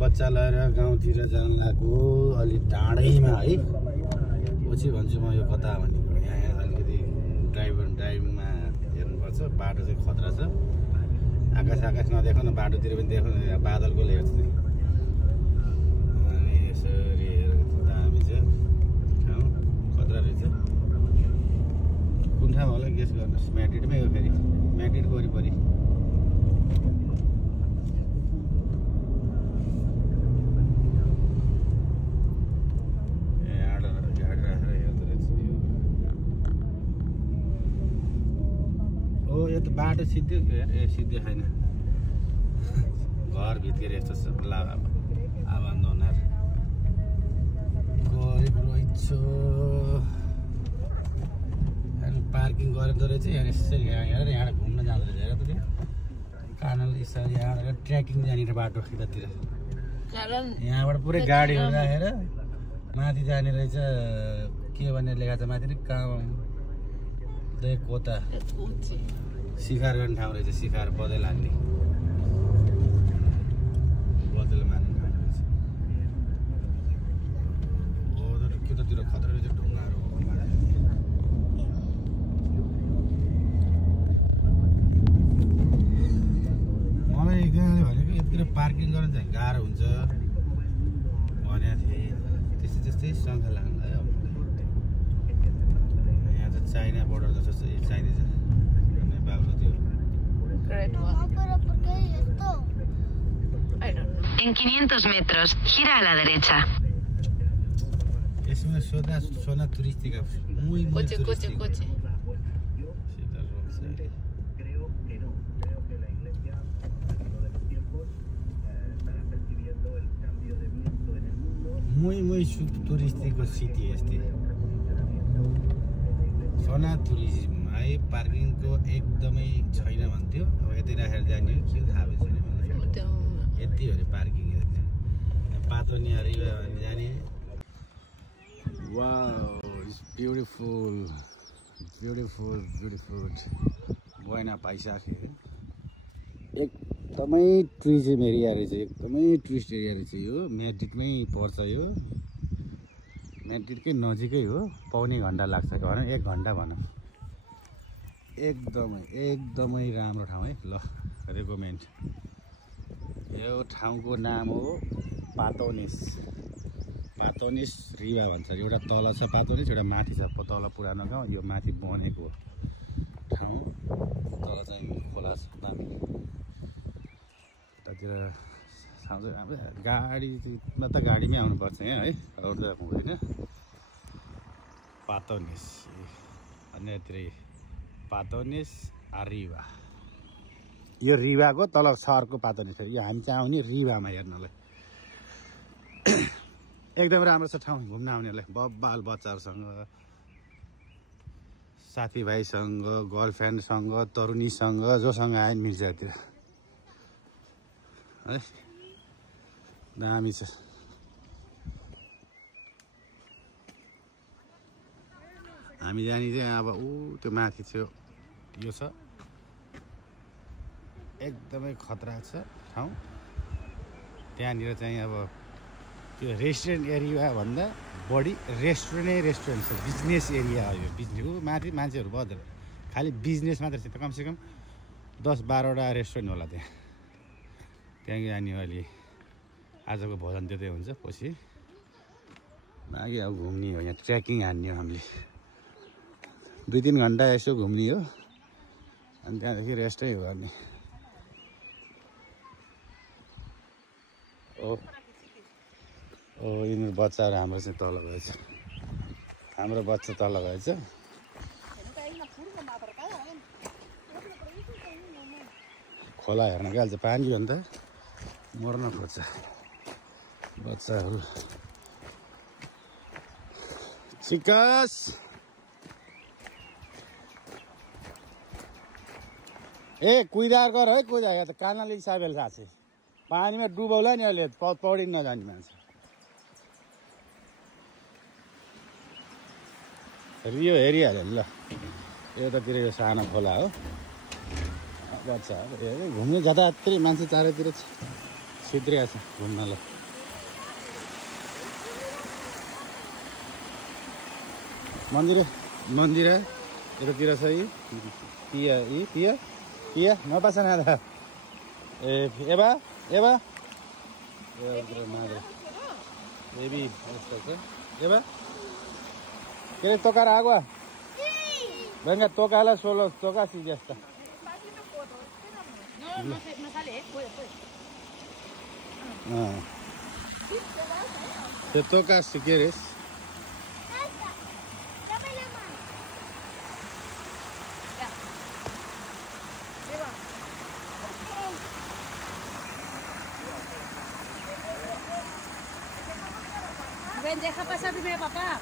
बच्चा लिएर गाउँतिर जान लाग्यो अलि टाढैमा है पछि भन्छु म यो कता भनेको यहाँ अलिकति ड्राइभिङमा हेर्नुपर्छ बाटो चाहिँ खतरा छ आकाश नदेख न बाटोतिर पनि देख न बादलको हेर्छ अनि यसरी दामी छ ठाउँ खतरा रहेछ कुन ठाउँ होला गेस गर्नुहोस् म्याटिडमै हो फेरि म्याटिडको वरिपरि यो त बाटो सिधै ए सिधै छैन घरभित्र यस्तो छ आवान्दोनार गरिब रहेछ पार्किङ गरेको रहेछ यहाँ यसरी हेरेर यहाँ घुम्न जाँदो रहेछ हेर त त्यो कानल यसरी यहाँ ट्रेकिङ जाने बाटो यतातिर यहाँबाट पुरै गाडीहरू राखेर माथि जाने रहेछ के भनेर लेखा छ माथि काम कोता शिकार गर्ने ठाउँ रहेछ शिकार बदै लाग्ने बदैल मार्ने ठाउँ रहेछ त्यतातिर खतरा रहेछ ढुङ्गाहरू मलाई एकजनाले भनेको यतितिर पार्किङ गर्न चाहिँ गाह्रो हुन्छ भनेको थिएँ त्यस्तै शङ्का लाग्नुभयो यहाँ त चाइना बोर्डर जस्तो Chinese En 500 metros, gira a la derecha. Es una zona turística muy turística. Coche. Creo que la iglesia, a lo de los tiempos, estará percibiendo el cambio de viento en el mundo. Muy turístico sitio este. Zona turism है पार्किङको एकदमै छैन भन्थ्यो अब यतै राखेर जाने हो के थाहा छैन यति हो पार्किङ पातोनी रिभा जाने वाउ इट्स ब्युटिफुल गएन पाइसक्यो एकदमै टुरिज्म एरिया रहेछ एकदमै टुरिस्ट एरिया रहेछ यो म्याड्रिडमै पर्छ यो म्याड्रिडकै नजिकै हो पौने घन्टा लाग्छ भनौँ 1 घन्टा भनौँ एकदमै राम्रो ठाउँ है ल रेकमेन्ड यो ठाउँको नाम हो पातोनिस रिभा भन्छ एउटा तल छ पातोनिस एउटा माथि छ तल पुरानो गाउँ यो माथि बनेको ठाउँ तल चाहिँ खोला छ दामी यतातिर गाडीमा त गाडीमै आउनुपर्छ यहाँ है अरू त हुँदैन पातोनिस अनि यतिर पातोनिस रिभा यो रिभाको तल सहरको पातोनिस यो हामी चाहिँ आउने रिभामा हेर्नलाई एकदम राम्रो छ ठाउँ घुम्न आउनेलाई बाल बच्चाहरूसँग साथीभाइसँग गर्लफ्रेन्डसँग तरुनीसँग जोसँग आए मिल्छ यतिर है दामी छ हामी जाने चाहिँ अब त्यो माथि छ यो छ एकदमै खतरा छ ठाउँ त्यहाँनिर चाहिँ अब त्यो रेस्टुरेन्ट एरिया भन्दा बढी रेस्टुरेन्ट छ बिजनेस एरिया हो यो बिजनेस माथि मान्छेहरू बढ्दैन खालि बिजनेस मात्रै छ त कमसेकम 10-12वटा रेस्टुरेन्ट होला त्यहाँ जाने अलि आजको भोजन त्यतै हुन्छ पछि बाँकी अब घुम्ने हो यहाँ ट्रेकिङ हान्ने हो हामीले 2-3 घन्टा यसो घुम्ने हो अनि त्यहाँदेखि रेस्टै गर्ने यिनीहरू बच्चाहरू हाम्रो चाहिँ तल गएछ हाम्रो बच्चा तल गएछ खोला हेर्न गइहाल्छ पानी हो नि त मर्न खोज्छ बच्चाहरू चिकस कुइदार गर है कुइदा त कानाले साबेल साँचे पानीमा डुबाउला नि अहिले पौडी नजाने मान्छे यो हेरिहाल्यो ल यतातिर यो सानो खोला हो बच्चाहरू घुम्ने जाँदा यत्रै मान्छे चारैतिर छ छित्रिएको छ घुम्नलाई। मन्दिर यतातिर छ यी पिया नपसा नदा एबा madre. Baby, esto es, ¿lleva? ¿Quieres tocar agua? Sí. Venga, tócala solo, toca así y ya está. No sale, puede. Ah. Te tocas si quieres. Dame la mano. Ya. Lleva. Ven, deja pasar primero, papá.